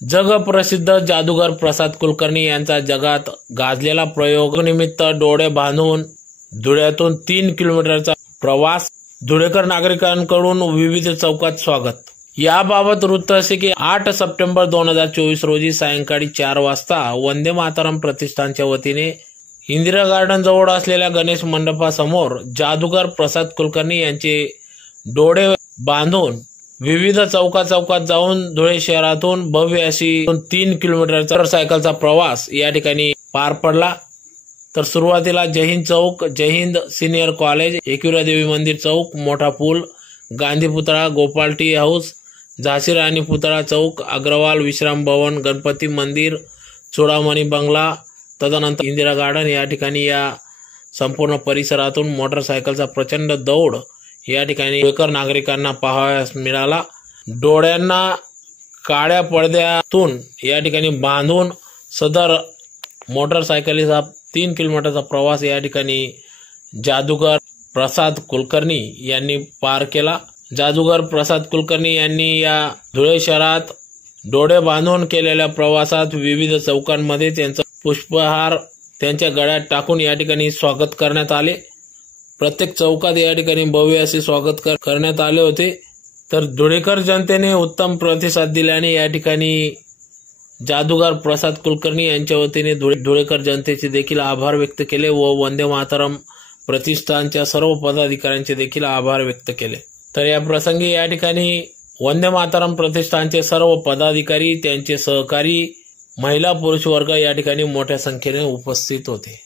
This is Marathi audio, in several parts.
जगप्रसिद्ध जादूगार प्रसाद कुलकर्णी यांचा जगात गाजलेला प्रयोग निमित्त डोळे बांधून धुळ्यातून तीन किलोमीटरचा प्रवास धुळेकर नागरिकांकडून विविध चौकात स्वागत. याबाबत वृत्त असे की आठ सप्टेंबर दोन हजार चोवीस रोजी सायंकाळी चार वाजता वंदे मातरम प्रतिष्ठानच्या वतीने इंदिरा गार्डन जवळ असलेल्या गणेश मंडपासमोर जादूगार प्रसाद कुलकर्णी यांचे डोळे बांधून विविध चौका चौकात जाऊन धुळे शहरातून भव्य अशी तीन किलोमीटरचा सायकलचा प्रवास या ठिकाणी पार पडला. तर सुरुवातीला जहिंद चौक जहिंद सिनियर कॉलेज एकविरादेवी मंदिर चौक मोठा पूल गांधी पुतळा गोपाल टी हाऊस झाशी राणी पुतळा चौक अग्रवाल विश्राम भवन गणपती मंदिर चुडामणी बंगला तदनंतर इंदिरा गार्डन या ठिकाणी या संपूर्ण परिसरातून मोटरसायकलचा प्रचंड दौड या ठिकाणी बेकर नागरिकांना पाहावयास मिळाला. डोळ्यांना काळ्या पडद्यातून या ठिकाणी बांधून सदर मोटरसायकलीचा तीन किलोमीटरचा प्रवास या ठिकाणी जादूगर प्रसाद कुलकर्णी यांनी पार केला. जादूगर प्रसाद कुलकर्णी यांनी या धुळे शहरात डोळे बांधून केलेल्या प्रवासात विविध चौकांमध्ये त्यांचा पुष्पहार त्यांच्या गळ्यात टाकून या ठिकाणी स्वागत करण्यात आले. प्रत्येक चौकात या ठिकाणी भव्य असे स्वागत कर- करण्यात आले होते. तर धुळेकर जनतेने उत्तम प्रतिसाद दिल्याने या ठिकाणी जादूगार प्रसाद कुलकर्णी यांच्या वतीने धुळे धुळेकर जनतेचे देखील आभार व्यक्त केले व वंदे मातरम प्रतिष्ठानच्या सर्व पदाधिकाऱ्यांचे देखील आभार व्यक्त केले. तर या प्रसंगी या ठिकाणी वंदे मातरम प्रतिष्ठानचे सर्व पदाधिकारी त्यांचे सहकारी महिला पुरुष वर्ग या ठिकाणी मोठ्या संख्येने उपस्थित होते.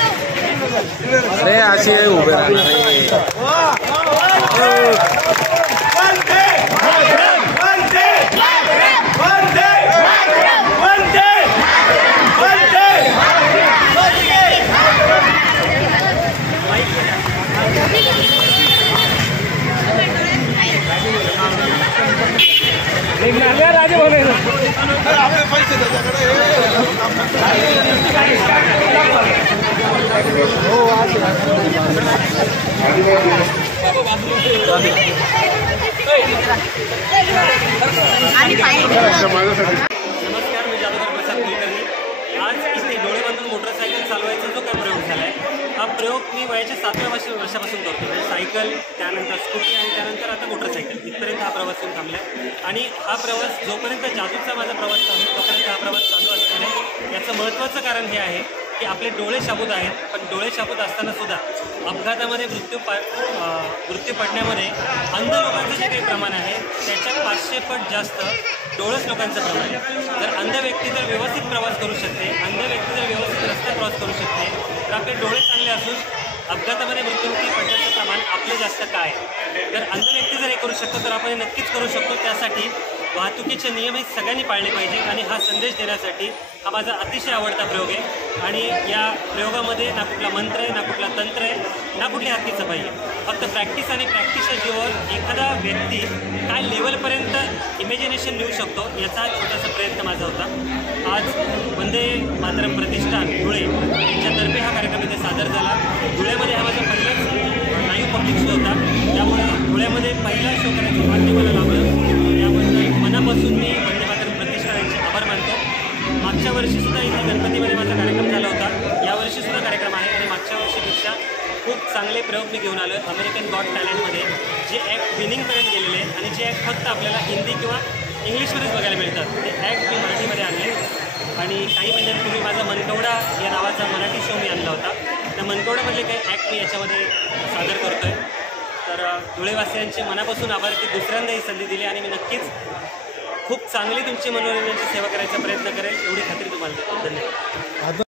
अरे असे उभे राहणार. नमस्कार मी जादूगर प्रसाद कुलकर्णी. आज इथे डोळे बांधून मोटरसायकल चालवायचा जो काय प्रयोग झाला आहे हा प्रयोग मी वयाच्या सातव्या वर्ष वर्षापासून करतो म्हणजे सायकल त्यानंतर स्कूटी आणि त्यानंतर आता मोटरसायकल. इथपर्यंत हा प्रवास येऊन थांबला आहे आणि हा प्रवास जोपर्यंत जादूचा माझा प्रवास चालू तोपर्यंत हा प्रवास चालू असणार आहे. याचं महत्त्वाचं कारण हे आहे की आपले डोळे शाबूत आहेत पण डोळे शाबूत असताना सुद्धा अपघातामध्ये मृत्यू पा मृत्यू पडण्यामध्ये अंध लोकांचं जे काही प्रमाण आहे त्याच्या पाचशे पट जास्त डोळस लोकांचं प्रमाण आहे. जर अंध व्यक्ती जर व्यवस्थित प्रवास करू शकते अंध व्यक्ती जर व्यवस्थित रस्ता क्रॉस करू शकते. तर आपले डोळे चांगले असून अपघातामध्ये मृत्यूमुखी पडण्याचं प्रमाण आपलं जास्त काय? आहे? तर अंध व्यक्ती जर हे करू शकतो तर आपण हे नक्कीच करू शकतो. त्यासाठी वाहतुकीचे नियम हे सगळ्यांनी पाळले पाहिजे आणि हा संदेश देण्यासाठी हा माझा अतिशय आवडता प्रयोग आहे. आणि या प्रयोगामध्ये ना कुठला मंत्र आहे ना कुठला तंत्र आहे ना कुठली हाती सफाई आहे फक्त प्रॅक्टिस आणि प्रॅक्टिसच्या जीवन एखादा व्यक्ती काय लेवलपर्यंत इमॅजिनेशन लिहू शकतो याचा छोटासा प्रयत्न माझा होता. आज वंदे मातरम प्रतिष्ठान धुळे यांच्यातर्फे हा कार्यक्रम इथे सादर झाला. धुळ्यामध्ये हा माझा पहिलाच लाईव्ह पब्लिक शो होता. त्यामुळे धुळ्यामध्ये पहिला शो करायचं भाग्य मला लाभलं. त्याबद्दल मनापासून मी वंदे मातरम प्रतिष्ठान यांचे आभार मानतो. मागच्या वर्षीसुद्धा इथे गणपतीमध्ये माझा कार्यक्रम झाला होता यावर्षीसुद्धा कार्यक्रम आहे आणि मागच्या वर्षीपेक्षा खूप चांगले प्रयोग मी घेऊन आलो आहे अमेरिकन गॉड टॅलेंटमध्ये. जे ॲक्ट विनिंगपर्यंत गेलेले आहेत आणि जे ॲक्ट फक्त आपल्याला हिंदी किंवा इंग्लिशमध्येच बघायला मिळतात. ते ॲक्ट मी मराठीमध्ये आणले. आणि काही म्हणजे महिन्यांपूर्वी माझा मनकवडा या नावाचा मराठी शो मी आणला होता. त्या मनकवड्यामधले काही ॲक्ट मी याच्यामध्ये सादर करतो आहे तर धुळेवासियांचे मनापासून आभार की दुसऱ्यांदा ही संधी दिली आणि मी नक्कीच खूप चांगली तुमची मनोरंजनाची सेवा करायचा प्रयत्न करेल. एवढी खात्री तुम्हाला देतो. धन्यवाद.